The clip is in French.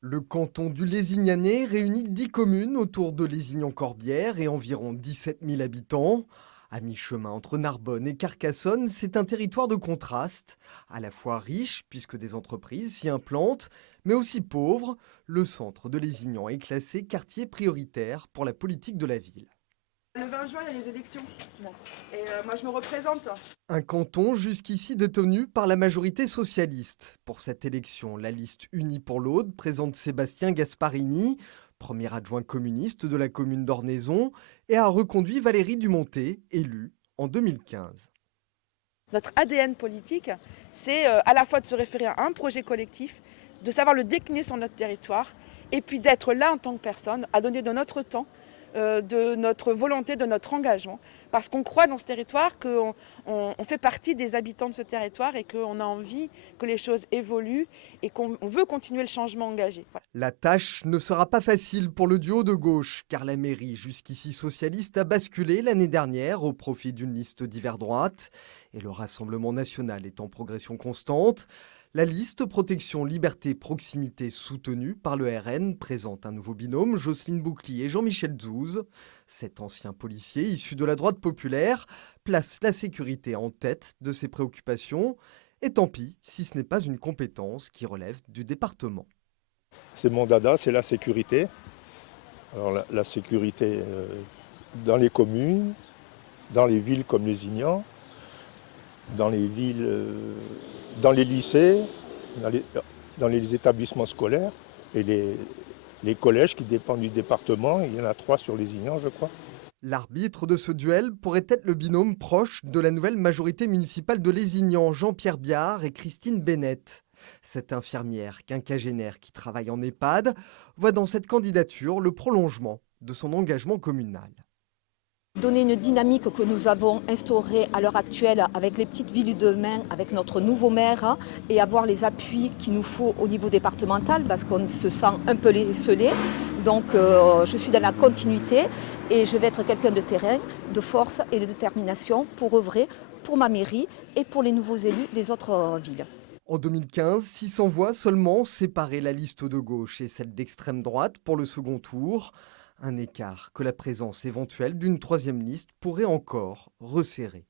Le canton du Lézignanais réunit 10 communes autour de Lézignan-Corbière et environ 17 000 habitants. À mi-chemin entre Narbonne et Carcassonne, c'est un territoire de contraste, à la fois riche puisque des entreprises s'y implantent, mais aussi pauvre. Le centre de Lézignan est classé quartier prioritaire pour la politique de la ville. Le 20 juin, il y a les élections. Et moi, je me représente. Un canton jusqu'ici détenu par la majorité socialiste. Pour cette élection, la liste Unie pour l'Aude présente Sébastien Gasparini, premier adjoint communiste de la commune d'Ornaison, et a reconduit Valérie Dumontet, élue en 2015. Notre ADN politique, c'est à la fois de se référer à un projet collectif, de savoir le décliner sur notre territoire, et puis d'être là en tant que personne, à donner de notre temps, de notre volonté, de notre engagement, parce qu'on croit dans ce territoire, qu'on fait partie des habitants de ce territoire et qu'on a envie que les choses évoluent et qu'on veut continuer le changement engagé. Voilà. La tâche ne sera pas facile pour le duo de gauche, car la mairie, jusqu'ici socialiste, a basculé l'année dernière au profit d'une liste d'hiver droite, et le Rassemblement national est en progression constante. La liste Protection, Liberté, Proximité soutenue par le RN présente un nouveau binôme, Jocelyne Boucli et Jean-Michel Zouze. Cet ancien policier, issu de la droite populaire, place la sécurité en tête de ses préoccupations. Et tant pis si ce n'est pas une compétence qui relève du département. C'est mon dada, c'est la sécurité. Alors la sécurité dans les communes, dans les villes comme Lézignan, dans les villes, dans les lycées, dans les établissements scolaires et les collèges qui dépendent du département. Il y en a 3 sur Lézignan, je crois. L'arbitre de ce duel pourrait être le binôme proche de la nouvelle majorité municipale de Lézignan, Jean-Pierre Biard et Christine Bennett. Cette infirmière quinquagénaire qui travaille en EHPAD voit dans cette candidature le prolongement de son engagement communal. Donner une dynamique que nous avons instaurée à l'heure actuelle avec les petites villes de demain, avec notre nouveau maire, et avoir les appuis qu'il nous faut au niveau départemental parce qu'on se sent un peu esselé. Donc je suis dans la continuité et je vais être quelqu'un de terrain, de force et de détermination pour œuvrer pour ma mairie et pour les nouveaux élus des autres villes. En 2015, 600 voix seulement séparaient la liste de gauche et celle d'extrême droite pour le second tour. Un écart que la présence éventuelle d'une troisième liste pourrait encore resserrer.